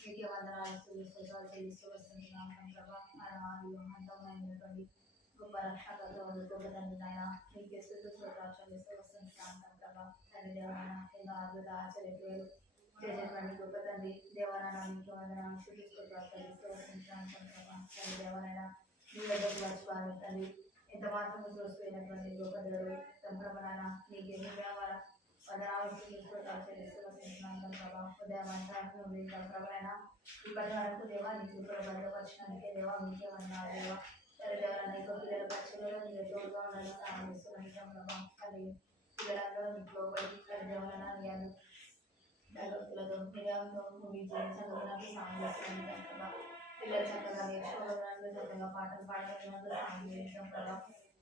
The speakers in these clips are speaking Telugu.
మీకే వందనాలు స్తుతిస్తోత్రాలు చెల్లిస్తూ వస్తున్నాం ప్రభా. అంతమైనటువంటి గొప్ప రక్షకతో గొప్ప తండ్రి నాయన మీకే స్తుతిస్తోత్రాలు చెల్లిస్తూ వస్తున్నాం ప్రభా. తండ్రి దేవనాయన ఎన్నో అద్భుత ఆశ్చర్యక్రియలు చేసేటువంటి గొప్ప తండ్రి దేవనాయన మీకే వందనాలు స్తుతిస్తోత్రాలు చెల్లిస్తూ వస్తున్నాం ప్రభా. తండ్రి దేవనాయన మీ దగ్గరికి వచ్చుకోవాలి తండ్రి ఎంత మాత్రము చూసిపోయినటువంటి గొప్ప దేవుడు సంప్రమణ మీకే విజయవాడ వదనాలు స్తుతిస్తోత్రాలు చెల్లిస్తూ వస్తున్నాం ప్రభా. ఉదయమంతా నుండి సంప్రమణ ఇప్పటి వరకు దేవా నీ కృపలో భద్రపరచడానికే దేవా మీకే వందనాలు దేవా. సరే దేవా నీకు పిల్లల పక్షులలో మీరు తోడుగా ఉండాలని సాయం చేస్తున్నాం ప్రభా. అది పిల్లలందరూ మీకు లోపలికి దేవన జాగ్రత్తలతో నిలయంతో మీ చదువులకు సాయం చేస్తున్నాం ప్రభా. పిల్లలు చక్కగా నేర్చుకోవడానికి చక్కగా పాటలు పాడడానికి సాయం చేస్తాం ప్రభా.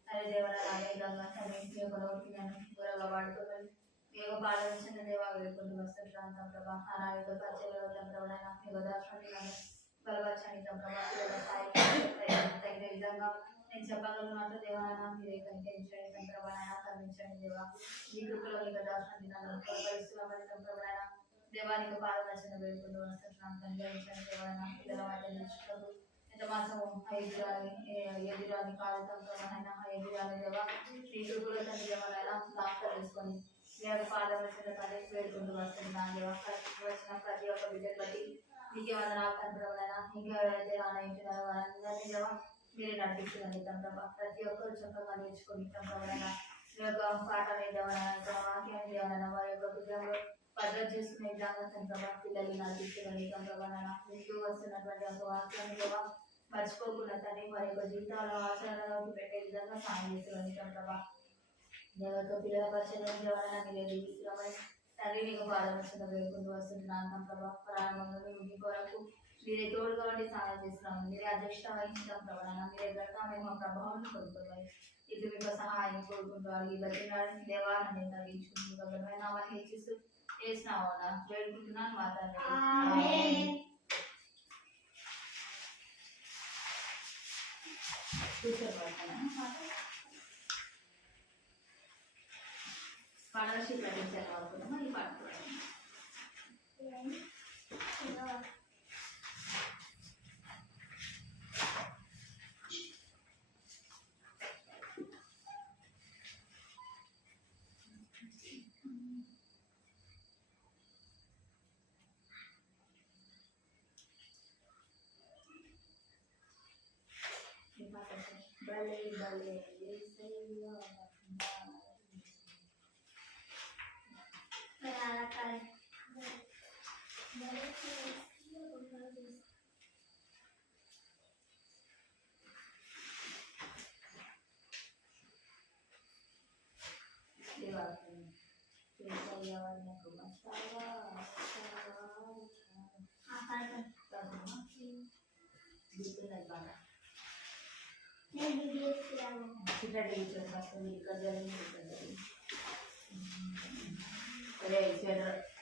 అదే దేవన అనేకంగా సమీక్ష యొక్క నోటిని గురగా వాడుకోవాలి మీకు పాలించిన దేవా వేడుకుంటూ వస్తున్నాం ప్రభా. అనాయుధ పరిచయలో ప్రభావైనా మీకు దర్శనం బలపరచని ప్రభావ పిల్లల స్థాయి తగిన విధంగా నేను చెప్పగలను మాత్రం దేవాలైనా మీరే కనిపించండి ప్రభావైనా కనిపించండి దేవా. మీ కృపలో మీకు దర్శనం పరిస్థితులమైన ప్రభావైనా దేవానికి పాలన వేడుకుంటూ వస్తున్నాం కనిపించండి దేవాలైనా పిల్లల మధ్య నిలుచుకోదు ఎంత మాత్రం ఎదురాని కాలుతాం ప్రభావైనా ఎదురాని దేవా మీ కృపలో తండ్రి దేవాలైనా దాఖలు చేసుకొని మేము పాదవలసిన పని వేడుకుంటూ వస్తున్నాం దేవా. వచ్చిన ప్రతి ఒక్క బిడ్డను బట్టి మీకే వందనాలు తండ్రివైనా ఇంకా ఎవరైతే ఆనయించినారో వారందరినీ దేవా మీరే నడిపిస్తుందండి ప్రభా. ప్రతి ఒక్కరు చక్కగా నేర్చుకొని ప్రభావైనా మీ యొక్క పాటలు దేవనైనా వాక్యాన్ని దేవనైనా వారి యొక్క హృదయంలో భద్రత చేసుకునే విధంగా ప్రభా పిల్లల్ని నడిపిస్తుందండి ప్రభావైనా ముందు వస్తున్నటువంటి ఒక వాక్యాన్ని దేవా మర్చిపోకుండా తండ్రి వారి యొక్క జీవితాల ఆచరణలోకి పెట్టే విధంగా సాయం చేస్తుందండి ప్రభా. దేవ యొక్క పిల్లల పరిచయం దేవనైనా మీరే దీవిస్తున్నామని తండ్రి నీకు పాదవలసిన వేడుకుంటూ వస్తున్నాను ప్రభా. ప్రారంభంలో మీ కొరకు మీరే తోడుగా ఉండి సహాయం చేస్తున్నాము. మీరే అధ్యక్షత వహించడం ప్రభావం మీరే గడతా మేము ప్రభావం కోరుకోవాలి. ఇది మీకు సహాయం కోరుకుంటారు ఈ బతినాడు దేవాలని తగ్గించుకుంటూ గర్భమైన హెచ్చిస్తూ చేసినావు వేడుకుంటున్నాను మాట్లాడండి. స్కాలర్షిప్ లభించాలి అనుకున్నాము ఈ పాట భలే భలే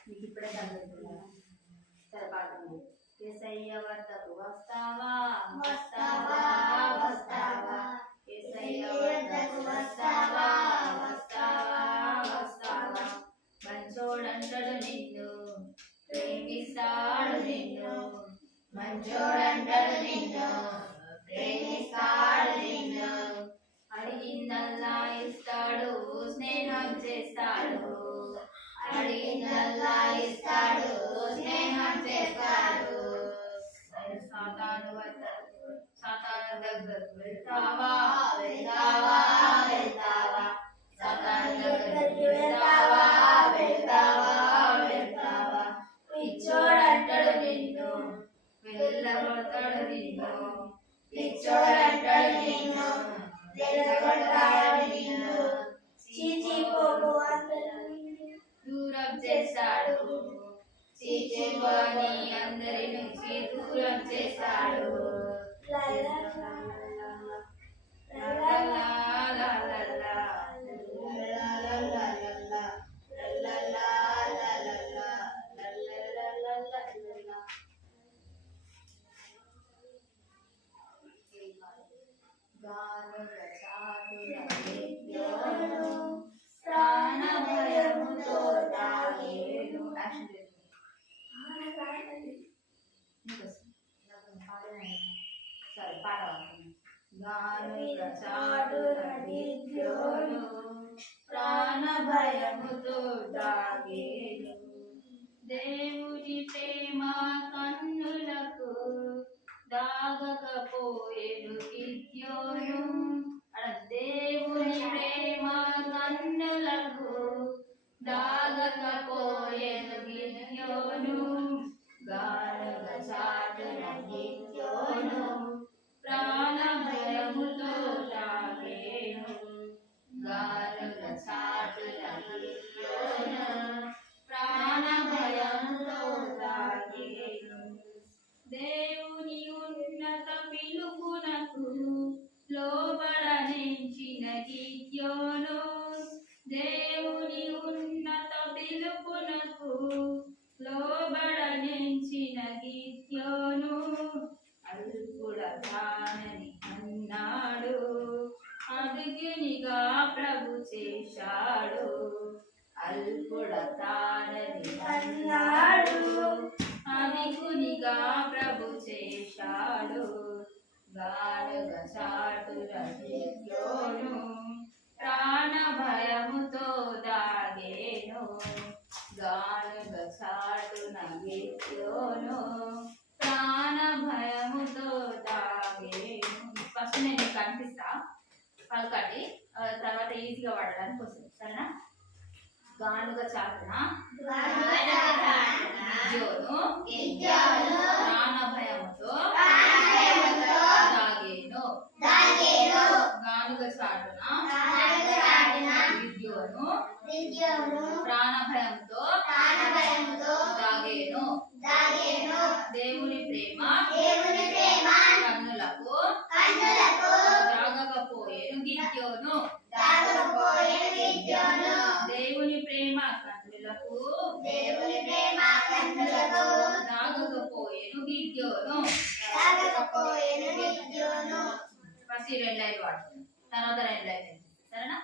మీకు ఇప్పుడే తగ్గుతుందా సరే పాడుతుంది. యేసయ్య వద్దకు వస్తావా వస్తావా వస్తావా యేసయ్య వద్దకు వస్తావా వస్తావా వస్తావా మంచోడంటడు నిన్ను ప్రేమిస్తాడు నిన్ను మంచోడంటడు నిన్ను ప్రేమిస్తాడు నిన్ను అడిగిందల్లా ఇస్తాడు స్నేహం చేస్తాడు అడిగిందల్లా ఇస్తాడు స్నేహం చేస్తాడు. సాతాను దగ్గరకు వెళ్తావా వెళ్తావా వెళ్తావా సాతాను దగ్గరకు వెళ్తావా వెళ్తావా వెళ్తావా పిచ్చోడంటాడు నిన్ను వెళ్ళగొడతాడు నిన్ను పిచ్చోడంటాడు నిన్ను వెళ్ళగొడతాడు నిన్ను చీచిపోకు దూరం చేస్తాడు చీచిపోని అందరి నుంచి దూరం చేస్తాడు. ప్రాణభయముతో దాగేను. సరే పాట గానుగ చాటున గిద్యోను ప్రాణభయముతో దాగేను. దేవుని ప్రేమ కన్నులకు దాగకపోయేను గిద్యోను. దేవుని ప్రేమ కన్నులకు దాగకపోయేను గిద్యోను. గానుగ చాటున గిద్యోను ప్రాణభయముతో దాగేను. గానుగ చాటున గిద్యోను ప్రాణభయముతో దాగేను. దేవుని ఉన్నత పిలుపునకు లోబడనించిన గిద్యోను. దేవుని ఉన్నత పిలుపునకు లోబడనించిన గిద్యోను. అల్పుడతానని అన్నాడు, అదుగునిగా ప్రభు చేశాడు. అల్పుడతానని అన్నాడు, అదుగునిగా ప్రభు చేశాడు. గానుగ చాటున గిద్యోను ప్రాణభయముతో దాగేను. గానుగ చాటున గిద్యోను ప్రాణభయముతో దాగేను. ఫస్ట్ నేను కనిపిస్తా పలకటి, తర్వాత ఈజీగా వాడడానికి వస్తుంది. సరేనా? గానుగ చాటున గిద్యోను ప్రాణభయముతో దాగేను. గానుగ చాటున గిద్యోను ప్రాణభయంతో దాగేను. దేవుని ప్రేమ కన్నులకు దాగకపోయేను గిద్యోను. దేవుని ప్రేమ కన్నులకు దాగకపోయేను గిద్యోను. ఫస్ట్ ఈ 2 లైన్లు వాడుతుంది, తర్వాత 2 లైన్లు. సరేనా?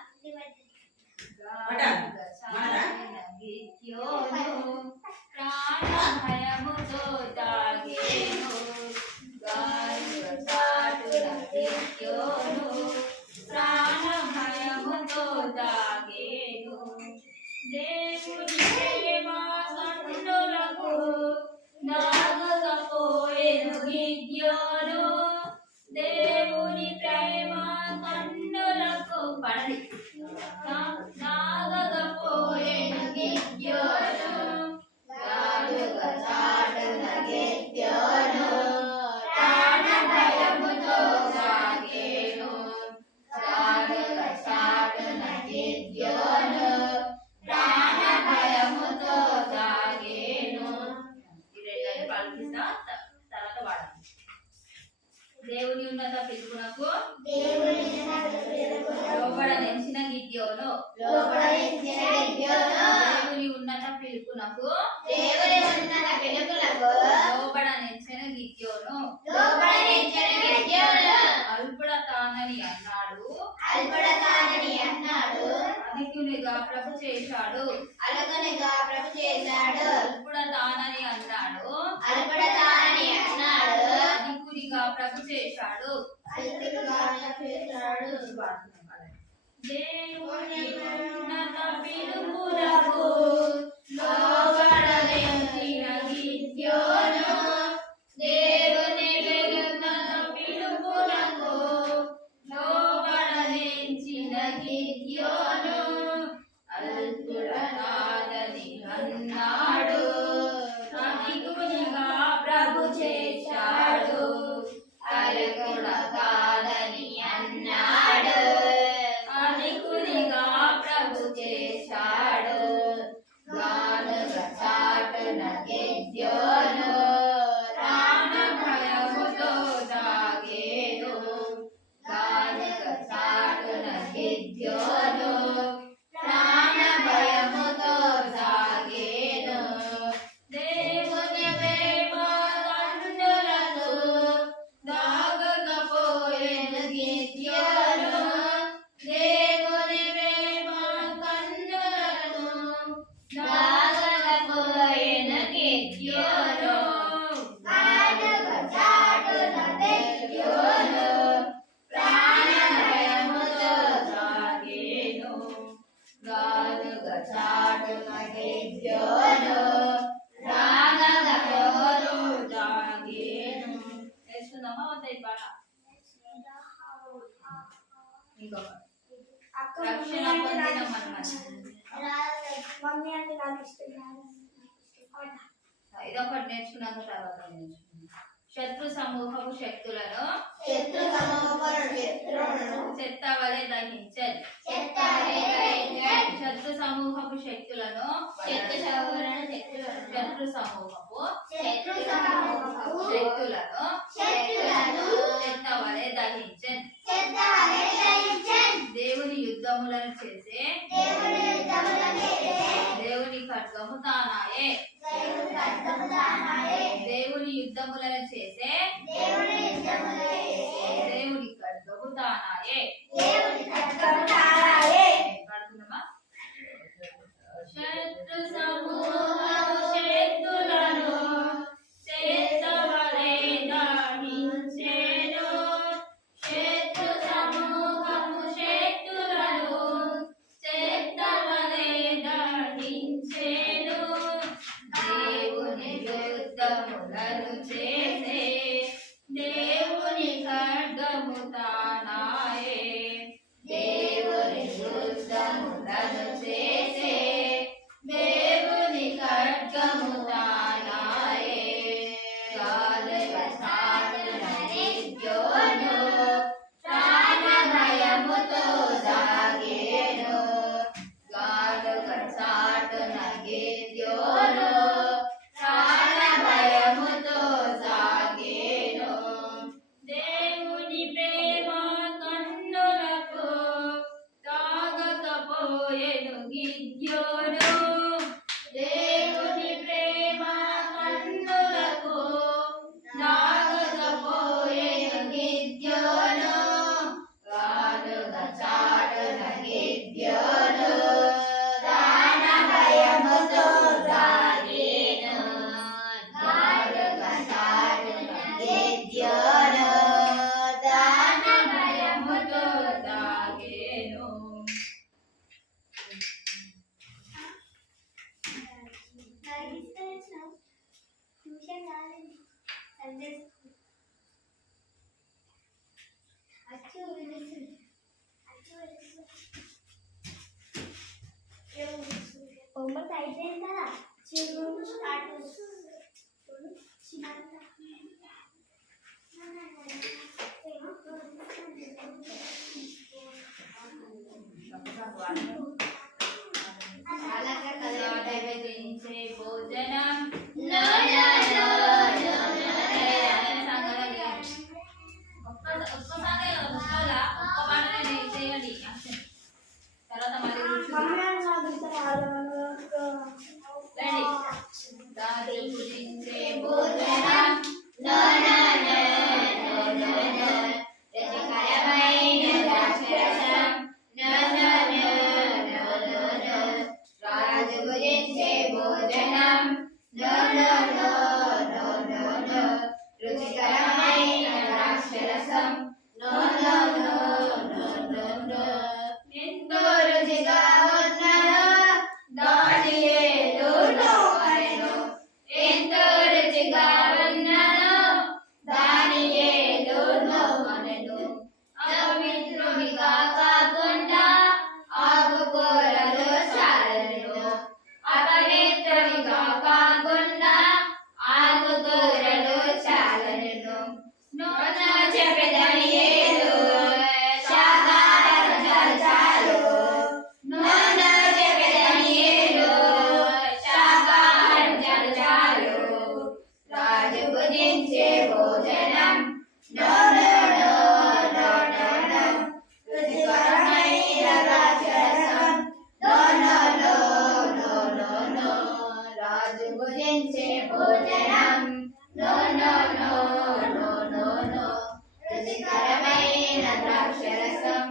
గిద్యోను ప్రాణభయముతో దాగేను. గానుగ చాటున గిద్యోను ప్రాణభయముతో దాగేను. దేవుని ప్రేమ కన్నులకు దాగకపోయేను గిద్యోను. దేవుని ప్రేమ కన్నులకు పడి దాగకపోయేను గిద్యోను. గానుగ చాటున గిద్యోను ప్రాణభయముతో దాగేను. గానుగ చాటున గిద్యోను ప్రాణభయముతో దాగేను. ఈ 2 లైన్లు పలికిస్తా, తర్వాత వాడాలి. దేవుని ఉన్నత పిలుపునకు లోబడనించిన గిద్యోను. దేవుని ఉన్నత పిలుపునకు లోబడనించిన గిద్యోను. అల్పుడతానని అన్నాడు, అధికునిగా ప్రభు చేశాడు. అల్పుడతానని అన్నాడు, అధికునిగా ప్రభు చేశాడు. దేవుని ఉన్నత పిలుపునకు లోబడనించిన గిద్యోను. దేవుని ఉన్నత పిలుపునకు లోబడనించిన గిద్యోను. అల్పుడతానని అన్నాడు, అధికునిగా ప్రభు చేశాడు. అల్పుడతానని అన్నాడు, అధికునిగా ప్రభు చేశాడు. గానుగ చాటున గిద్యోను ప్రాణభయముతో దాగేను. గానుగ చాటున గిద్యోను ఇంకొక రక్షణ పొందిన మన్మథ. మమ్మీ అంటే నాకు ఇష్టం. ఇదొకటి నేర్చుకున్నాక తర్వాత నేర్చుకున్నాం. శత్రు సమూహపు శక్తులను చెత్తవలే దహించండి. శత్రు సమూహపు శక్తులను శత్రు సమూహపు శక్తులను చెత్తవలే దహించండి. దేవుని యుద్ధములను చేసే దేవుని ఖడ్గము తానాయే. దేవుని యుద్ధములను చేసే దేవుని ఖడ్గము తానాయే. పడుకుందామా? శత్రు సమూహము శక్తులను చెత్తవలే దహించెను. శత్రు సమూహము శక్తులను చెత్తవలే దహించెను. దేవుని యుద్ధములను చేసే దేవుని ఖడ్గము తానాయే. దేవుని యుద్ధములను చేసే దేవుని ఖడ్గము తానాయే. గాలుల చాటున గిద్యోను ప్రాణ భయముతో దాగేను. గాలుల చాటున గిద్యోను ప్రాణ భయముతో సాగేను. దేవుని ప్రేమ కన్నులకు తాగకపోయెను గిద్యోను. దేవుని ప్రేమ కన్నులకు తాగకపోయెను గిద్యోను. గాలుల చాటున గిద్యోను ప్రాణ భయముతో సాగేను. గాలుల చాటున గిద్యోను ప్రాణ భయముతో సాగేను. హోంవర్క్ అయిపోయింది కదా. దైవజనించే భోజనం ఒక్కసారి ఒక్క పాటనే చేయండి. తర్వాత మళ్ళీ రండి. దాదించే భోజనం రుచికరమైన ద్రాక్షరసం రాజు భుజించే భోజనం రుచికరమైన ద్రాక్షరసం ఎంతో రుచిగా ఉన్నదో దానియేలును అనెను. ఎంతో రుచిగా ఉన్నదో దానియేలును అనెను. అపవిత్రునిగా కాకుండా ఆకుకూరలు చాలెను. అపవిత్రునిగా కాకుండా ఆకుకూరలు చాలెను. నోనా చెప్పెదనియేలు శాకాహారం చాలు. నోనా చెప్పెదనియేలు శాకాహారం చాలు. రాజు భుజించే భోజనం రుచికరమైన ద్రాక్షరసం రాజు భుజించే భోజనం రుచికరమైన ద్రాక్షరసం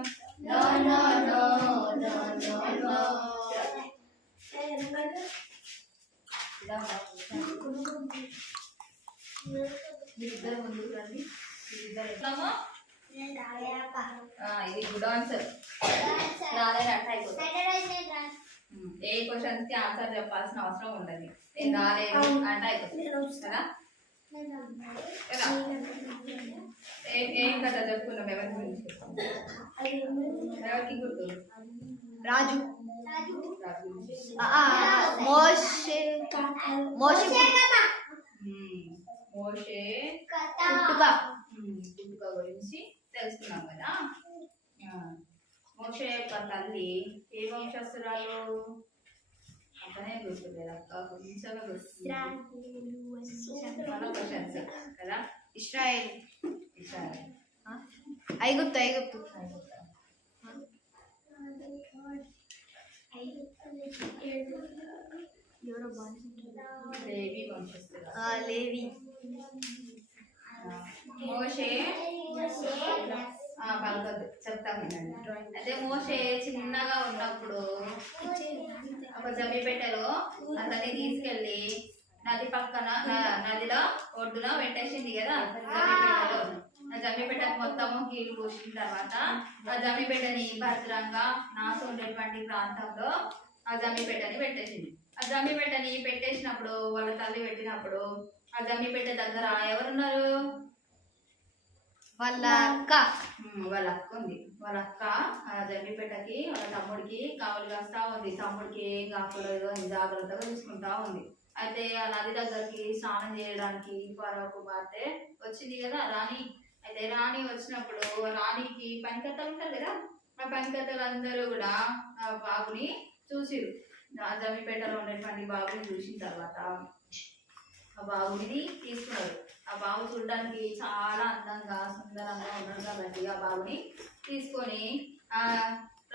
మీరిద్దరు ముందుకు రండి. ఇది గుడ్ ఆన్సర్. రాలేదంటే అయిపోతుంది. ఏ క్వశ్చన్స్ కి ఆన్సర్ చెప్పాల్సిన అవసరం ఉండదు. నేను రాలేదు అంటే అయిపోతుంది కదా. కదా ఏం కథ చెప్పుకున్నాం ఎవరి గురించి ఎవరికి గుర్తు రాజు రాజు గురించి మోషే మోషే మోషే పుట్టుక పుట్టుక గురించి తెలుసుకున్నాం కదా మోషే యొక్క తల్లి ఏ వంశస్థురాలు అతనే గుర్తులేదు అక్క కొంచెమే గుర్తుంది కదా ఇస్రాయేల్ ఇస్రాయేల్ ఐగుప్తు ఐగుప్తు లేవి వంశస్థురాలు లేవి మోషే పలకద్దు చెప్తా వినండి అయితే మోషే చిన్నగా ఉన్నప్పుడు ఒక జమ్మిపెట్టెలో అతన్ని తీసుకెళ్ళి నది పక్కన నదిలో ఒడ్డున పెట్టేసింది కదా జమ్మిపెట్టెలో ఆ జమ్మిపెట్టకు మొత్తము కీళ్ళు పూసిన తర్వాత ఆ జమ్మిపెట్టని భద్రంగా నాసు ఉండేటువంటి ప్రాంతంలో ఆ జమ్మిపెట్టని పెట్టేసింది ఆ జమ్మిపెట్టని పెట్టేసినప్పుడు వాళ్ళ తల్లి పెట్టినప్పుడు ఆ జమ్మిపెట్టె దగ్గర ఎవరున్నారు వాళ్ళ అక్క వాళ్ళ అక్క ఉంది వాళ్ళ అక్క ఆ జమ్మిపెట్టకి వాళ్ళ తమ్ముడికి కావలి కాస్తా ఉంది తమ్ముడికి ఏం కాకూడదు అని జాగ్రత్తగా చూసుకుంటా ఉంది అయితే ఆ నది దగ్గరికి స్నానం చేయడానికి ఫరో కుమార్తె వచ్చింది కదా రాణి అయితే రాణి వచ్చినప్పుడు రాణికి పనికత్తలు ఉంటారు కదా ఆ పనికత్తలు అందరూ కూడా ఆ బాబుని చూసిరు ఆ జమ్మిపేటలో ఉండేటువంటి బాబుని చూసిన తర్వాత ఆ బాబుని తీసుకున్నారు ఆ బాబు చూడడానికి చాలా అందంగా సుందరంగా ఉన్నాడు కాబట్టి ఆ బాబుని తీసుకొని ఆ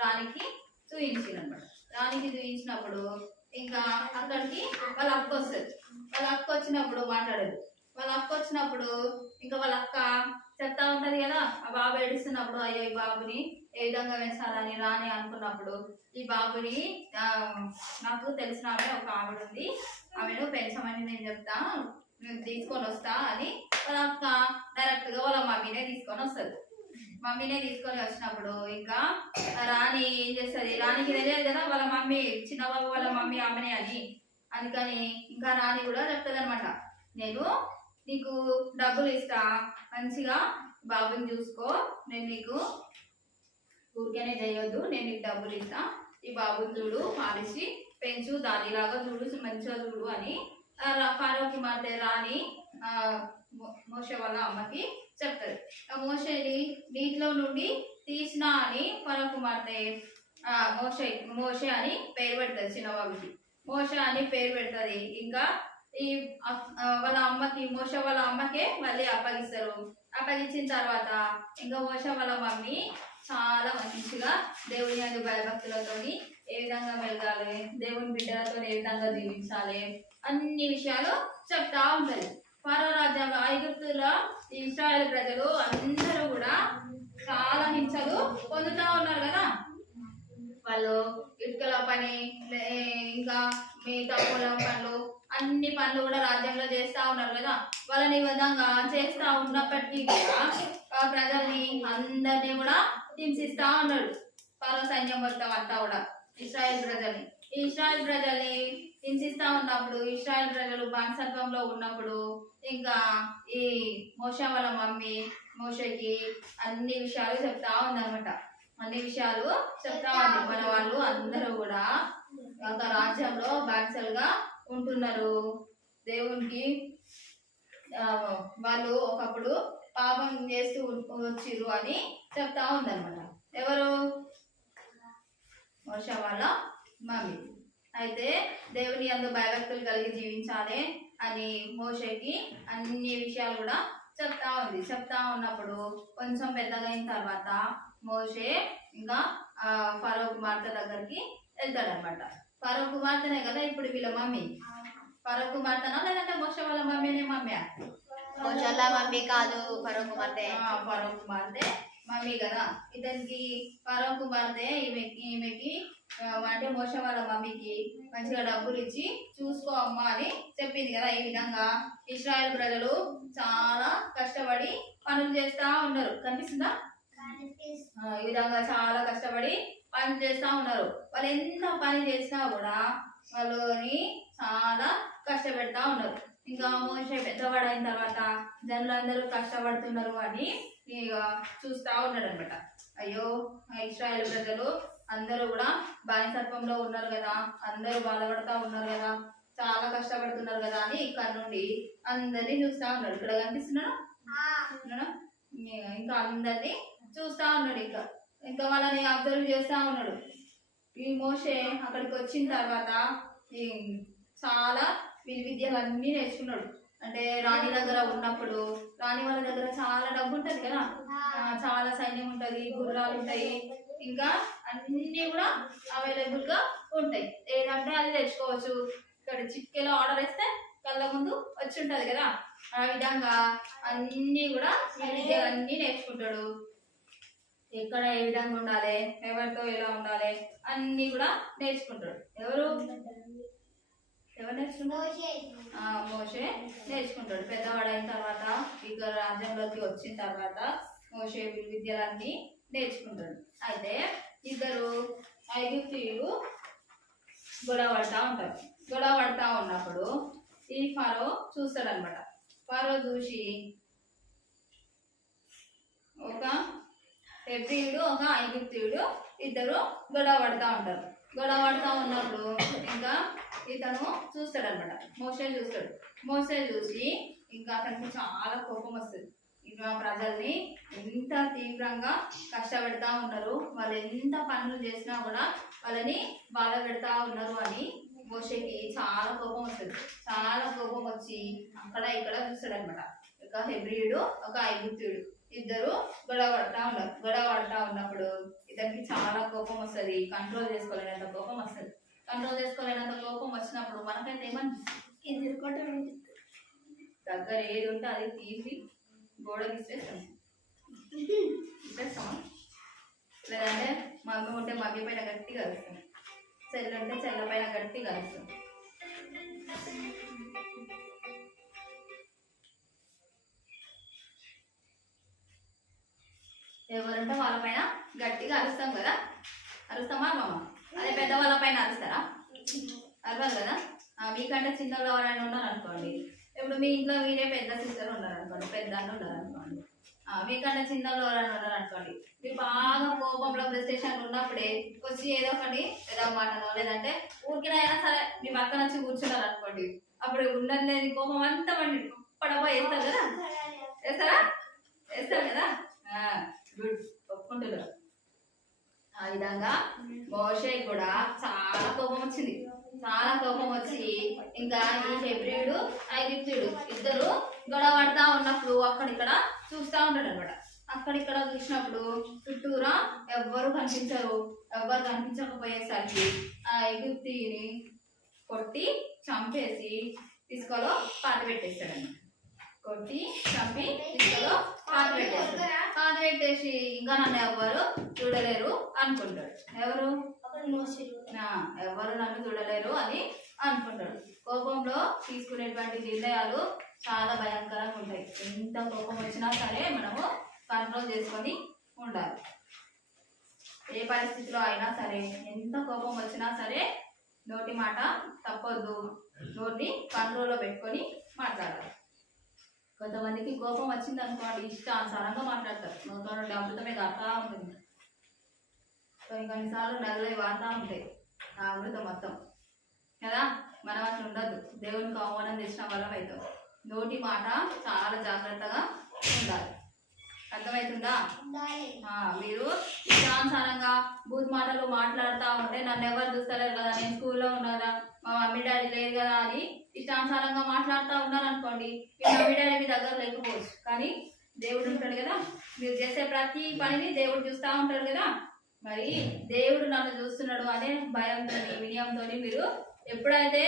రాణికి చూయించారు అనమాట రాణికి చూయించినప్పుడు ఇంకా అక్కడికి వాళ్ళ అక్క వస్తుంది వాళ్ళ అక్క వచ్చినప్పుడు మాట్లాడదు వాళ్ళ అక్క వచ్చినప్పుడు ఇంకా వాళ్ళ అక్క చెప్తా ఉంటది కదా ఆ బాబు ఏడుస్తున్నప్పుడు అయ్యో ఈ బాబుని ఏ విధంగా పెంచాలని రాని అనుకున్నప్పుడు ఈ బాబుని నాకు తెలిసిన ఆమె ఒక ఆవిడ ఉంది ఆమెను పెంచమని నేను చెప్తా తీసుకొని వస్తా అని వాళ్ళ అక్క డైరెక్ట్ గా వాళ్ళ మమ్మీనే తీసుకొని వస్తుంది మమ్మీనే తీసుకొని వచ్చినప్పుడు ఇంకా రాణి ఏం చేస్తుంది రాణికి తెలియదు కదా వాళ్ళ మమ్మీ చిన్నబాబు వాళ్ళ మమ్మీ ఆమెనే అని అందుకని ఇంకా రాణి కూడా చెప్తుంది అనమాట నేను నీకు డబ్బులు ఇస్తా మంచిగా బాబుని చూసుకో నేను నీకు ఊరికేనే చేయొద్దు నేను నీకు డబ్బులు ఇస్తా ఈ బాబుని చూడు పాలిసి పెంచు దానిలాగా చూడు మంచిగా చూడు అని ఫరో కుమార్తె రాణి మోషే వాళ్ళ అమ్మకి చెప్తారు ఆ మోషేని నీటిలో నుండి తీసిన అని ఫరో కుమార్తె మోషే అని పేరు పెడుతుంది చిన్నబాబుకి మోషే అని పేరు పెడుతుంది ఇంకా ఈ వాళ్ళ అమ్మకి మోషే వాళ్ళ అమ్మకే మళ్ళీ అప్పగిస్తారు అప్పగించిన తర్వాత ఇంకా మోషే వాళ్ళ మమ్మీ చాలా మంచిగా దేవుని యొక్క భయభక్తులతో ఏ విధంగా మెలగాలి దేవుని బిడ్డలతో ఏ విధంగా జీవించాలి అన్ని విషయాలు చెప్తా ఉంటది ఫరో రాజ్యంలో ఐగుప్తులో ఇశ్రాయేలు ప్రజలు అందరూ కూడా చాలా హింసలు పొందుతా ఉన్నారు కదా వాళ్ళు ఇటుకల పని ఇంకా మిగతా పొలం పనులు అన్ని పనులు కూడా రాజ్యంలో చేస్తా ఉన్నారు కదా వాళ్ళని విధంగా చేస్తా ఉన్నప్పటికీ కూడా ఆ ప్రజల్ని అందరినీ కూడా హింసిస్తా ఉన్నాడు ఫరో సైన్యం మొత్తం అంతా కూడా ఇశ్రాయేల్ ప్రజల్ని హింసిస్తా ఉన్నప్పుడు ఇశ్రాయేల్ ప్రజలు బానిసత్వంలో ఉన్నప్పుడు ఇంకా ఈ మోషే వాళ్ళ మమ్మీ మోషేకి అన్ని విషయాలు చెప్తా ఉందన్నమాట అన్ని విషయాలు చెప్తా ఉంది మన వాళ్ళు అందరూ కూడా ఒక రాజ్యంలో బానిసలుగా ఉంటున్నారు దేవునికి వాళ్ళు ఒకప్పుడు పాపం చేస్తూ వచ్చిర్రు అని చెప్తా ఉందన్నమాట ఎవరు మోషే వాళ్ళ మమ్మీ అయితే దేవుని యందు భయభక్తులు కలిగి జీవించాలి అని మోషేకి అన్ని విషయాలు కూడా చెప్తా ఉన్నప్పుడు కొంచెం పెద్దగా అయిన తర్వాత మోషే ఇంకా ఫరో కుమార్తె దగ్గరికి వెళ్తాడనమాట ఫరో కుమార్తెనే కదా ఇప్పుడు వీళ్ళ మమ్మీ ఫరో కుమార్తెనా లేదంటే మోషే వాళ్ళ మమ్మీనే మమ్మీ మోషే వాళ్ళ మమ్మీ కాదు ఫరో కుమార్తె మమ్మీ కదా ఇతనికి ఫరో కుమార్తె ఈమెకి అంటే మోషే వాళ్ళ మమ్మీకి మంచిగా డబ్బులు ఇచ్చి చూసుకో అమ్మా అని చెప్పింది కదా ఈ విధంగా ఇశ్రాయేల్ ప్రజలు చాలా కష్టపడి పనులు చేస్తా ఉన్నారు కనిపిస్తుందా ఈ విధంగా చాలా కష్టపడి పని చేస్తా ఉన్నారు వాళ్ళు ఎంత పని చేసినా కూడా వాళ్ళని చాలా కష్టపెడతా ఉన్నారు ఇంకా మోషే పెద్దవాడైన తర్వాత జనులందరూ కష్టపడుతున్నారు అని ఇక చూస్తా ఉన్నాడు అనమాట. అయ్యో ఇశ్రాయేలు ప్రజలు అందరూ కూడా బానిసత్వంలో ఉన్నారు కదా, అందరూ బాధపడతా ఉన్నారు కదా, చాలా కష్టపడుతున్నారు కదా అని ఇక్కడ నుండి అందరినీ చూస్తా ఉన్నాడు. ఇక్కడ కనిపిస్తున్నాడు. ఇంకా అందరినీ చూస్తా ఉన్నాడు. ఇంకా వాళ్ళని అబ్జర్వ్ చేస్తా ఉన్నాడు. ఈ మోషే అక్కడికి వచ్చిన తర్వాత చాలా విద్యలన్నీ నేర్చుకున్నాడు. అంటే రాణి దగ్గర ఉన్నప్పుడు రాణి వాళ్ళ దగ్గర చాలా డబ్బు ఉంటుంది కదా, చాలా సైన్యం ఉంటుంది, గుర్రాలు ఉంటాయి, ఇంకా అన్నీ కూడా అవైలబుల్ గా ఉంటాయి. ఏదంటే అది తెచ్చుకోవచ్చు. ఇక్కడ చిక్కెలో ఆర్డర్ వేస్తే కళ్ళ ముందు వచ్చి ఉంటది కదా, ఆ విధంగా అన్నీ కూడా విద్యలన్నీ నేర్చుకుంటాడు. ఎక్కడ ఏ విధంగా ఉండాలి, ఎవరితో ఎలా ఉండాలి అన్నీ కూడా నేర్చుకుంటాడు. ఎవరు నేర్చుకుంటాడు? మోషే నేర్చుకుంటాడు. పెద్దవాడైన తర్వాత ఇక రాజ్యంలోకి వచ్చిన తర్వాత మోషే విద్యలన్నీ నేర్చుకుంటాడు. అయితే ఇద్దరు ఐగుప్తీయులు గొడవ పడతా ఉంటారు. గొడవ పడతా ఉన్నప్పుడు ఈ ఫరో చూస్తాడు అనమాట. ఫరో చూసి ఒక హెబ్రీయుడు ఒక ఐగుప్తీయుడు ఇద్దరు గొడవ పడతా ఉంటారు. గొడవ పడతా ఉన్నప్పుడు ఇంకా ఇతను చూస్తాడు అనమాట. మోషే చూస్తాడు. మోషే చూసి ఇంకా అతనికి చాలా కోపం వస్తుంది. ఇంకా ప్రజల్ని ఎంత తీవ్రంగా కష్టపెడతా ఉన్నారు, వాళ్ళు ఎంత పనులు చేసినా కూడా వాళ్ళని బాధ పెడతా ఉన్నారు అని మోషేకి చాలా కోపం వస్తుంది. చాలా కోపం వచ్చి అక్కడ ఇక్కడ చూస్తాడు అనమాట. ఒక హెబ్రీయుడు ఒక ఐగుప్తీయుడు ఇద్దరు గొడవ పడతా ఉన్నారు. గొడవ పడతా ఉన్నప్పుడు ఇతనికి చాలా కోపం వస్తుంది. కంట్రోల్ చేసుకోలేనంత కోపం వస్తుంది. కంట్రోల్ చేసుకోలేనంత కోపం వచ్చినప్పుడు మనకైతే ఏమనిపిస్తుంది? దగ్గర ఏది ఉంటే అది తీసి గోడకి ఇచ్చేస్తామా, లేదంటే మమ్మీ ఉంటే మమ్మీ పైన గట్టిగా అరుస్తాం, చెల్లి ఉంటే చెల్ల పైన గట్టిగా అరుస్తాం. ఎవరుంటే వాళ్ళ పైన గట్టిగా అరుస్తాం కదా, అరుస్తామా మామ? అదే పెద్దవాళ్ళ పైన అరుస్తారా? అరవదు కదా. మీకంటే చిన్నవాళ్ళు ఎవరైనా ఉన్నారు అనుకోండి, ఇప్పుడు మీ ఇంట్లో మీరే పెద్ద సిస్టర్ ఉన్నారు అనుకోండి, పెద్ద అన్న ఉన్నారు అనుకోండి, మీకంటే చిన్నవాళ్ళు ఎవరైనా ఉన్నారు అనుకోండి, మీరు బాగా కోపంలో ప్రెస్టేషన్ ఉన్నప్పుడే వచ్చి ఏదో ఒకటి పెద్ద మాటనో లేదంటే ఊరికైనా సరే మీ పక్కన వచ్చి కూర్చున్నారు అనుకోండి, అప్పుడు ఉండలేదు కోపం అంతా పండి పడవ వేస్తారు కదా, వేస్తారా? వేస్తారు కదా. గుడ్, ఒప్పుకుంటున్నారు. ఆ విధంగా మోషే కూడా చాలా కోపం వచ్చింది. చాలా కోపం వచ్చి ఇంకా ఈ హెబ్రీయుడు ఐగుప్తీయుడు ఇద్దరు గొడవ పడతా ఉన్నప్పుడు అక్కడిక్కడ చూస్తూ ఉంటాడు అనమాట. అక్కడిక్కడ చూసినప్పుడు చుట్టూరా ఎవ్వరు కనిపించరు. ఎవ్వరు కనిపించకపోయేసరికి ఆ ఐగుప్తీయుని కొట్టి చంపేసి ఇసుకలో పాత పెట్టేస్తాడన్నమాట. కొట్టి చంపి ఇసుకలో పాత పెట్టేసి ఇంకా నన్ను ఎవ్వరు చూడలేరు అనుకుంటాడు. ఎవరు నన్ను చూడలేరు అని అనుకుంటాడు. కోపంలో తీసుకునేటువంటి నిర్ణయాలు చాలా భయంకరంగా ఉంటాయి. ఎంత కోపం వచ్చినా సరే మనము కంట్రోల్ చేసుకొని ఉండాలి. ఏ పరిస్థితిలో అయినా సరే, ఎంత కోపం వచ్చినా సరే నోటి మాట తప్పొద్దు. నోటిని కంట్రోల్లో పెట్టుకొని మాట్లాడాలి. కొంతమందికి కోపం వచ్చింది అనుకోండి, ఇష్టానుసారంగా మాట్లాడతారు. నోట్లో నుండి అమృతమే కారుతా ఉంటుంది. కొన్నిసార్లు నల్లవి వాడుతూ ఉంటాయి ఆ అమృతం మొత్తం కదా. మనం అట్లా ఉండదు. దేవునికి అవమానం తెచ్చిన వల్ల అవుతాం. నోటి మాట చాలా జాగ్రత్తగా ఉండాలి. అర్థమవుతుందా? మీరు ఇష్టానుసారంగా బూత్ మాటలు మాట్లాడుతూ ఉంటే నన్ను ఎవరు చూస్తలేరు కదా, నేను స్కూల్లో ఉన్నారా, మా మమ్మీ డాడీ లేదు కదా అని ఇష్టానుసారంగా మాట్లాడుతూ ఉన్నారనుకోండి, మీ మమ్మీ డాడీ మీ దగ్గర లేకపోవచ్చు, కానీ దేవుడు ఉంటాడు కదా. మీరు చేసే ప్రతి పనిని దేవుడు చూస్తూ ఉంటాడు కదా. మరి దేవుడు నన్ను చూస్తున్నాడు అనే భయంతో వినయంతో మీరు ఎప్పుడైతే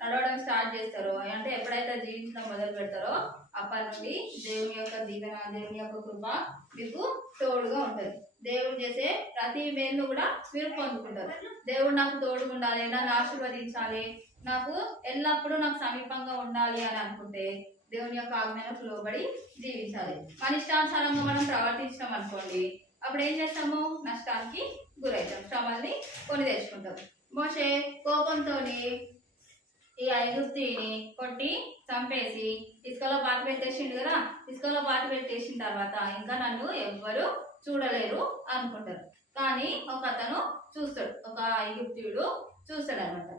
నడవడం స్టార్ట్ చేస్తారో, అంటే ఎప్పుడైతే జీవించడం మొదలు పెడతారో అప్పటి నుండి దేవుని యొక్క దీవెన, దేవుని యొక్క కృప మీకు తోడుగా ఉంటుంది. దేవుడు చేసే ప్రతి మేలు కూడా మీరు పొందుకుంటారు. దేవుడు నాకు తోడుగా ఉండాలి, నన్ను ఆశీర్వదించాలి, నాకు ఎల్లప్పుడూ నాకు సమీపంగా ఉండాలి అని అనుకుంటే దేవుని యొక్క ఆజ్ఞలకు లోబడి జీవించాలి. మన ఇష్టానుసారంగా మనం ప్రవర్తించడం అనుకోండి, అప్పుడు ఏం చేస్తాము? నష్టానికి గురవుతాం, శ్రమల్ని కొని తెచ్చుకుంటాం. మోషే కోపంతో ఈ ఐగుప్తిని కొట్టి చంపేసి ఇసుకలో పాతి పెట్టేసిండు కదా. ఇసుకలో పాతి పెట్టేసిన తర్వాత ఇంకా నన్ను ఎవ్వరు చూడలేరు అనుకుంటారు. కానీ ఒక అతను చూస్తాడు, ఒక ఐగుప్తీయుడు చూస్తాడు అనమాట.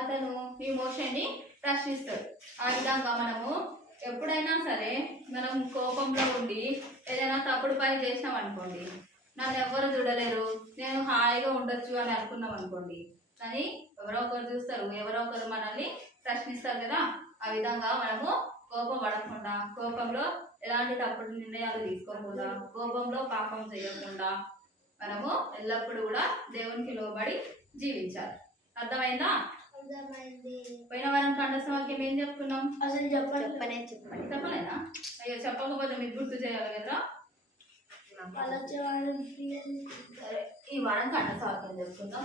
అతను ఈ మోషన్ని ప్రశ్నిస్తాడు. ఆ విధంగా మనము ఎప్పుడైనా సరే మనం కోపంలో ఉండి ఏదైనా తప్పుడు పని చేసినాం అనుకోండి, నన్ను ఎవ్వరు చూడలేరు, నేను హాయిగా ఉండొచ్చు అని అనుకున్నాం అనుకోండి, కానీ ఎవరో ఒకరు చూస్తారు, ఎవరో ఒకరు మనల్ని ప్రశ్నిస్తారు కదా. ఆ విధంగా మనము కోపం పడకుండా, కోపంలో ఎలాంటి తప్పుడు నిర్ణయాలు తీసుకోకుండా, కోపంలో పాపం చేయకుండా మనము ఎల్లప్పుడూ కూడా దేవునికి లోబడి జీవించాలి. అర్థమైందా? పోయిన వారం కంఠస్థవాక్యం ఏం చెప్పుకున్నాం? అసలు చెప్పండి. చెప్పలేదా? అయ్యో చెప్పకపోతే మీకు గుర్తు చేయాలి కదా. సరే, ఈ వారం కంఠస్థవాక్యం చెప్పుకుందాం.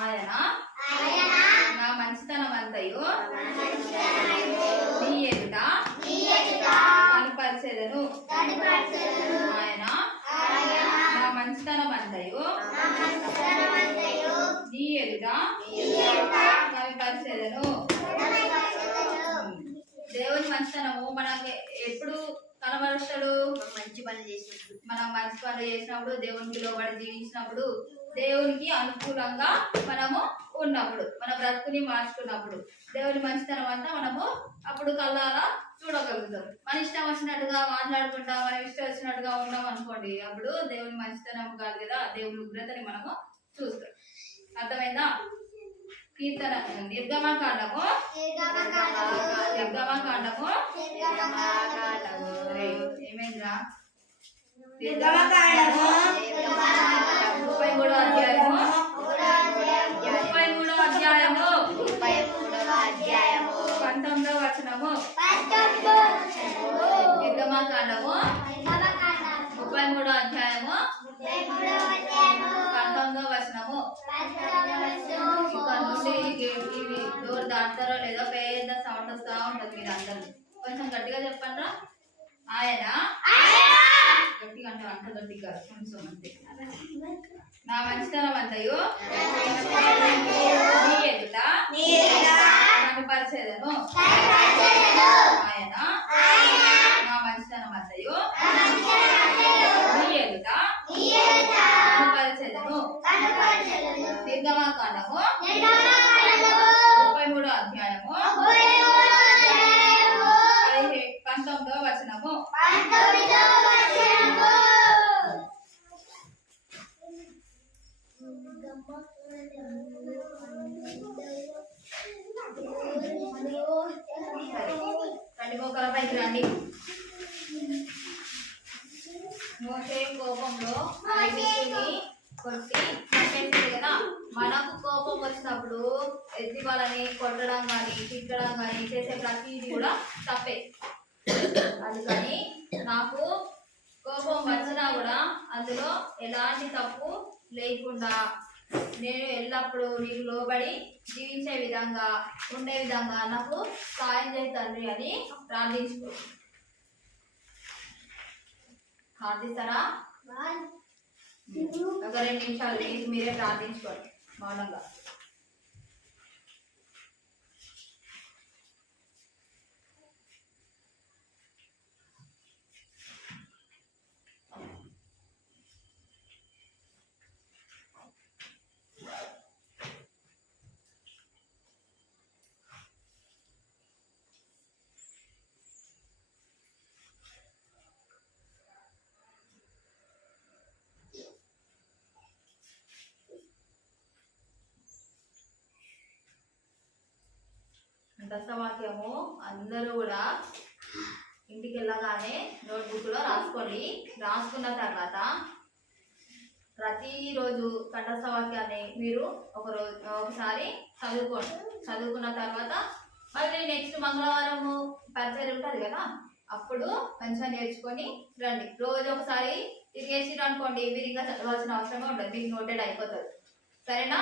ఆయన నా మంచితనం అంతయు నీ ఎదుట కనపరిచెదను. ఆయన నా మంచితనం అంతయు నీ ఎదుట కనపరిచెదను. దేవుని మంచితనము మనకి ఎప్పుడు కనబరుస్తాడు? మంచి పని చేసినప్పుడు, మనం మంచి పనులు చేసినప్పుడు, దేవునికి లోబడి జీవించినప్పుడు, దేవునికి అనుకూలంగా మనము ఉన్నప్పుడు, మన బ్రతుకుని మార్చుకున్నప్పుడు దేవుని మంచితనం అంతా మనము అప్పుడు కళ్ళారా చూడగలుగుతాం. మన ఇష్టం వచ్చినట్టుగా మాట్లాడుకుంటా, మనం ఇష్టం వచ్చినట్టుగా ఉన్నాం అనుకోండి, అప్పుడు దేవుని మంచితనం కాదు కదా, దేవుని ఉగ్రతని మనము చూస్తాం. అర్థమైందా? కీర్తన నిర్గమకాండము ఏమైందిరా? 33వ అధ్యాయము 19వ వచనము. నిర్గమకాండము 33వ అధ్యాయము 19వ వచనము. ఇక్కడ నుండి ఇవి డోర్ దాటుతారో లేదో పెద్ద సౌండ్ వస్తూ ఉంటుంది. మీరు అందరూ కొంచెం గట్టిగా చెప్పండి. ఆయన గట్టిగా అంటే అంత గట్టిగా కొంచెం అంతే. నా మంచితనం అంతయు నీ ఎదుట కనపరిచెదను. ఆయన నా మంచితనం అంతయు నీ ఎదుట కనపరిచెదను. నిర్గమకాండము 33వ అధ్యాయము 19వ వచనము. రండి, మోకాల పైకి రండి. మోసే కోపంలో ఐగుప్తుని కొట్టి చంపేసింది కదా. మనకు కోపం వచ్చినప్పుడు ఎద్ది వాళ్ళని కొట్టడం కానీ, తిట్టడం కానీ చేసే ప్రతిదీ కూడా తప్పే. అందుకని నాకు కోపం వచ్చినా కూడా అందులో ఎలాంటి తప్పు లేకుండా నేను ఎల్లప్పుడూ నీకు లోబడి జీవించే విధంగా, ఉండే విధంగా నాకు సాయం చేయి తండ్రి అని ప్రార్థించుకో. ప్రార్థిస్తారా? ఒక 2 నిమిషాలు మీకు మీరే ప్రార్థించుకోండి మౌనంగా. దశవాక్యము అందరూ కూడా ఇంటికి వెళ్ళగానే నోట్బుక్లో రాసుకోండి. రాసుకున్న తర్వాత ప్రతిరోజు కంఠస్థవాక్యాన్ని మీరు ఒకసారి చదువుకోండి. చదువుకున్న తర్వాత మళ్ళీ నెక్స్ట్ మంగళవారము పరిచయం ఉంటుంది కదా, అప్పుడు మంచిగా నేర్చుకొని రండి. రోజు ఒకసారి తిరిగేసిరు అనుకోండి మీరు ఇంకా చదవాల్సిన అవసరమే ఉండదు, మీకు నోటెడ్ అయిపోతుంది. సరేనా?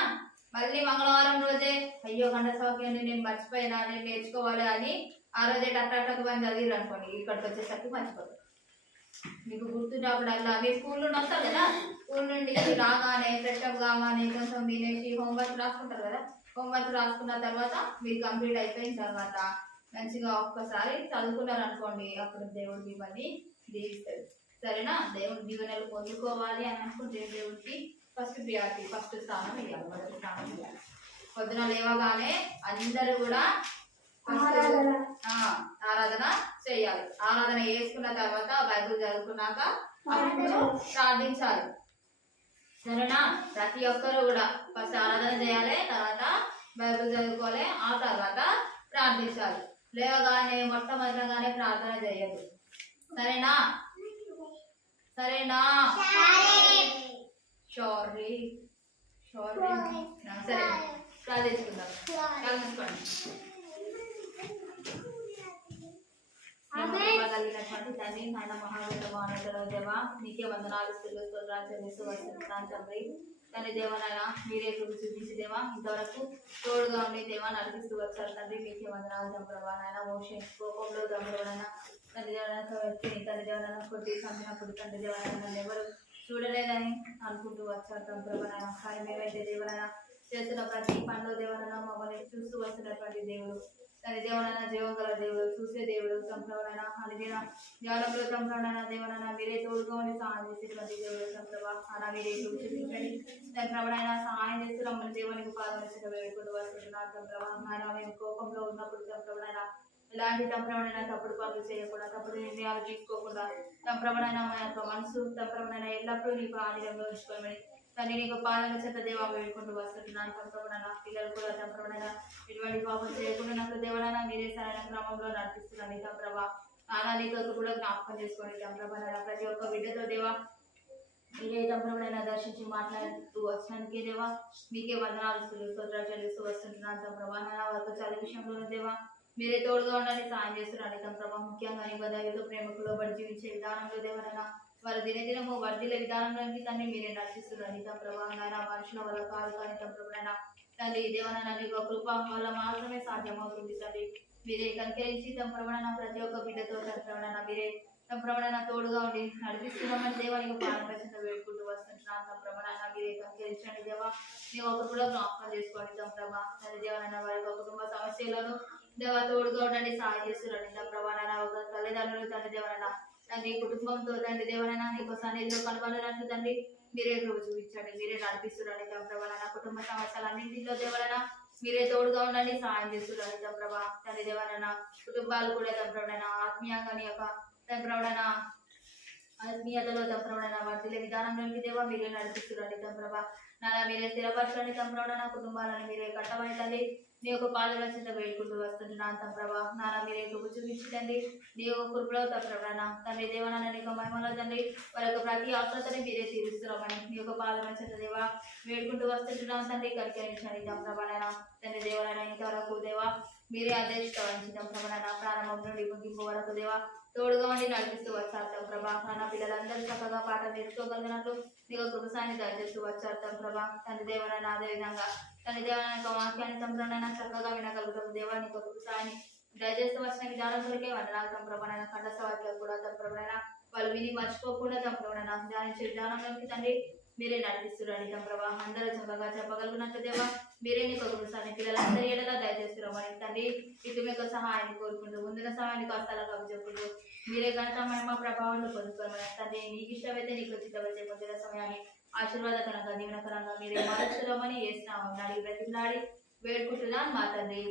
మళ్ళీ మంగళవారం రోజే అయ్యో గంట సౌక్యాన్ని నేను మర్చిపోయినా, నేను నేర్చుకోవాలి అని ఆ రోజే టక్ పని చదివిరు అనుకోండి, ఇక్కడికి వచ్చేసరికి మర్చిపోతుంది. మీకు గుర్తున్నప్పుడల్లా మీరు స్కూల్ నుండి వస్తారు కదా, స్కూల్ నుండి రాగానే ఫ్రెష్ అప్ కాగానే కొంచెం తినేసి హోంవర్క్ రాసుకుంటారు కదా, హోంవర్క్ రాసుకున్న తర్వాత మీరు కంప్లీట్ అయిపోయిన తర్వాత మంచిగా ఒక్కసారి చదువుకున్నారు అనుకోండి, అప్పుడు దేవుడు మిమ్మల్ని దీవిస్తాడు. సరేనా? దేవుడి దీవెనలు పొందుకోవాలి అని అనుకుంటే దేవుడికి ఫస్ట్ ప్రియారిటీ, ఫస్ట్ స్థానం ఇవ్వాలి, మొదటి స్థానం ఇవ్వాలి. పొద్దున లేవగానే అందరూ కూడా ఆరాధన చేయాలి. ఆరాధన చేసుకున్న తర్వాత బైబిల్ చదువుకున్నాక అప్పుడు ప్రార్థించాలి. సరేనా? ప్రతి ఒక్కరు కూడా ఫస్ట్ ఆరాధన చేయాలి, తర్వాత బైబిల్ చదువుకోవాలి, ఆ తర్వాత ప్రార్థించాలి. లేవగానే మొట్టమొదటిగానే ప్రార్థన చేయదు. సరేనా? సరేనా? సారీ సరే ప్రార్థించుకుందాం. కలిగినటువంటి తండ్రి, నాయన మహాగణమైన దేవా, నీకే వందనాలు స్తోత్రాలు చెల్లిస్తూ వస్తున్నాను తండ్రి. కానీ దేవనైనా మీరే కృప చూపించి దేవా, ఇంతవరకు తోడుగా ఉండి దేవా నడిపిస్తూ వచ్చారు తండ్రి. మీకే వందనాలు తండ్రవా. నాయన మోషన్ కోపంలో తమ్ముడైనా తండ్రి దేవనైనా వ్యక్తిని తండ్రి దేవనైనా కొట్టి చంపినప్పుడు తండ్రి దేవనైనా నన్ను ఎవరు చూడలేదని అనుకుంటూ వచ్చారు తండ్రవనైనా. కానీ మేమైతే దేవనైనా చేస్తున్న ప్రతి పనిలో దేవనైనా మమ్మల్ని చూస్తూ వస్తున్నటువంటి దేవుడు తండ్రి దేవనైనా, జీవం గల దేవుడు, చూసే దేవుడు సంప్రవణైనా అనిదిన జ్ఞానంలో సంప్రవణైనా దేవనైనా మీరే తోడుగా ఉండి సహాయం చేసేటువంటి దేవుడు సంప్రభ అలా మీరే చూపించండి. సంప్రవణైనా సహాయం చేస్తూ రమ్మని దేవునికి పాదం వేడుకుంటూ వస్తున్నాను సంప్రభ. ఆయన మేము కోపంలో ఉన్నప్పుడు సంప్రవణైనా ఎలాంటి సంప్రవణైనా తప్పుడు పనులు చేయకుండా, తప్పుడు నిర్ణయాలు తీసుకోకుండా సంప్రవణైనా మా యొక్క మనసు సంప్రవణైనా ఎల్లప్పుడూ నీకు ఆనందంలో ఉంచుకోమని కానీ నీకు పాలన చేత దేవా వేడుకుంటూ వస్తున్నాను సంప్రవణైనా. పిల్లలు కూడా సంప్రవణైనా ఎటువంటి పాపం చేయకుండా నాకు దేవనైనా మీరే సరైన క్రమంలో నడిపిస్తున్నాను సంప్రభ. నీకు కూడా జ్ఞాపకం చేసుకోండి సంప్రభనైనా. ప్రతి ఒక్క బిడ్డతో దేవా మీరే సంప్రభనైనా దర్శించి మాట్లాడుతూ వచ్చినందుకే దేవా మీకే వందనాలు స్తోత్రాలు చెల్లిస్తూ వస్తుంటున్నాను సంప్రభనైనా. వారికి చదువు విషయంలో దేవా మీరే తోడుగా ఉండాలని సాయం చేస్తున్నాను సంప్రభ. ముఖ్యంగా నీ దైవతో ప్రేమకు లోబడి జీవించే విధానంలో దేవనైనా వారు దినదినము వర్ధిల్ల విధానంలోకి తండ్రి మీరే నడిపిస్తున్నారు సంప్రభ. నాయన మనుషుల వల్ల కాదు కానీ సంప్రభనైనా తండ్రి దేవనైనా నీకు కృప వల్ల మాత్రమే సాధ్యమవుతుంది తండ్రి. మీరే కనికరించి సంప్రభనైనా ప్రతి ఒక్క బిడ్డతో సంప్రభనైనా మీరే సంప్రభనైనా తోడుగా ఉండి నడిపిస్తున్నామని దేవానికి పాలన వేడుకుంటూ వస్తుంటున్నాను సంప్రభనైనా. మీరే కనికరించండి దేవా, నీ ఒకరు కూడా జ్ఞాపకం చేసుకోండి సంప్రభ. తండ్రి దేవనైనా వారి యొక్క కుటుంబ సమస్యలను దేవా తోడుగా ఉండండి, సహాయం చేస్తున్నాడు సంప్రభనైనా. ఒక తల్లిదండ్రులు తండ్రి దేవనైనా తండ్రి కుటుంబంతో తండ్రి దేవనైనా నీకు సన్నిధిలో కనుగొనట్లు తండ్రి మీరే కృప చూపించండి, మీరే నడిపిస్తున్నాడు సంప్రభనైనా. కుటుంబ సమస్యలన్నింటిలో దేవనైనా మీరే తోడుగా ఉండండి, సహాయం చేస్తున్నాడు సంప్రభ. తండ్రి దేవనైనా కుటుంబాలు కూడా సంప్రభనైనా ఆత్మీయంగా నీ యొక్క సంప్రభనైనా ఆత్మీయతలో సంప్రభనైనా వర్తిలే విధానంలోకి దేవా మీరే నడిపిస్తున్నాడు సంప్రభ. నాన్న మీరే స్థిరపరచండి సంప్రభనైనా. కుటుంబాలను మీరే కట్టమని తండ్రి నీ యొక్క పాదల చింత వేడుకుంటూ వస్తుంటున్నాను సంప్రభ. నాన్న మీరే కృప చూపించండి, నీ యొక్క కృపలో సంప్రభన తండ్రి దేవనైనా నీకు మహిమలో తండ్రి వారి యొక్క ప్రతి అవసరతని మీరే తీరుస్తున్నామని నీ యొక్క పాదల చింత దేవా వేడుకుంటూ వస్తుంటున్నాను తండ్రి. కనికరించండి సంప్రభనైనా. తండ్రి దేవనైనా ఇంతవరకు దేవా మీరే అధ్యక్షత వహించి సంప్రభనైనా ప్రారంభం నుండి ముగింపు వరకు దేవా తోడుగా ఉండి నడిపిస్తూ వచ్చారు సంప్రభ. నాన్న పిల్లలందరూ చక్కగా పాట నేర్చుకోగలిగినట్లు నీకు కృపసాన్ని దయచేస్తూ వచ్చారు సంప్రభ. తండ్రి దేవనైనా అదేవిధంగా తండ్రి దేవనైనా వాక్యాన్ని సంప్రభనైనా చక్కగా వినగలుగుతాం దేవా నీకు కృపసాన్ని దయచేస్తూ వచ్చిన విధానం కొరకే వందనాలు సంప్రభనైనా. కంఠస్థ వాక్యాలు కూడా సంప్రభనైనా వాళ్ళు విని మర్చిపోకుండా సంప్రభనైనా ధ్యానించే విధానంలోకి తండ్రి మీరే నడిపిస్తున్నాడు సంప్రభ. అందరూ చక్కగా చెప్పగలిగినట్టు దేవా మీరే నీకు కృపసాన్ని పిల్లలందరి ఏడలా దయచేస్తున్నామని తండ్రి ఇటు మీకు సహాయాన్ని కోరుకుంటూ ముందున సహాయాన్ని కష్టాలకు అభిచెప్పుకుంటూ మీరే ఘనత మహిమ ప్రభావాన్ని పొందుకోమని తండ్రి. నీకు ఇష్టమైతే నీకు ఉచితమైతే ముందున సమయాన్ని ఆశీర్వాదకరంగా దీవెనకరంగా మీరే మారుస్తున్నామని వేసినామని అడిగి బ్రతిమలాడి వేడుకుంటున్నాను మా తండ్రి.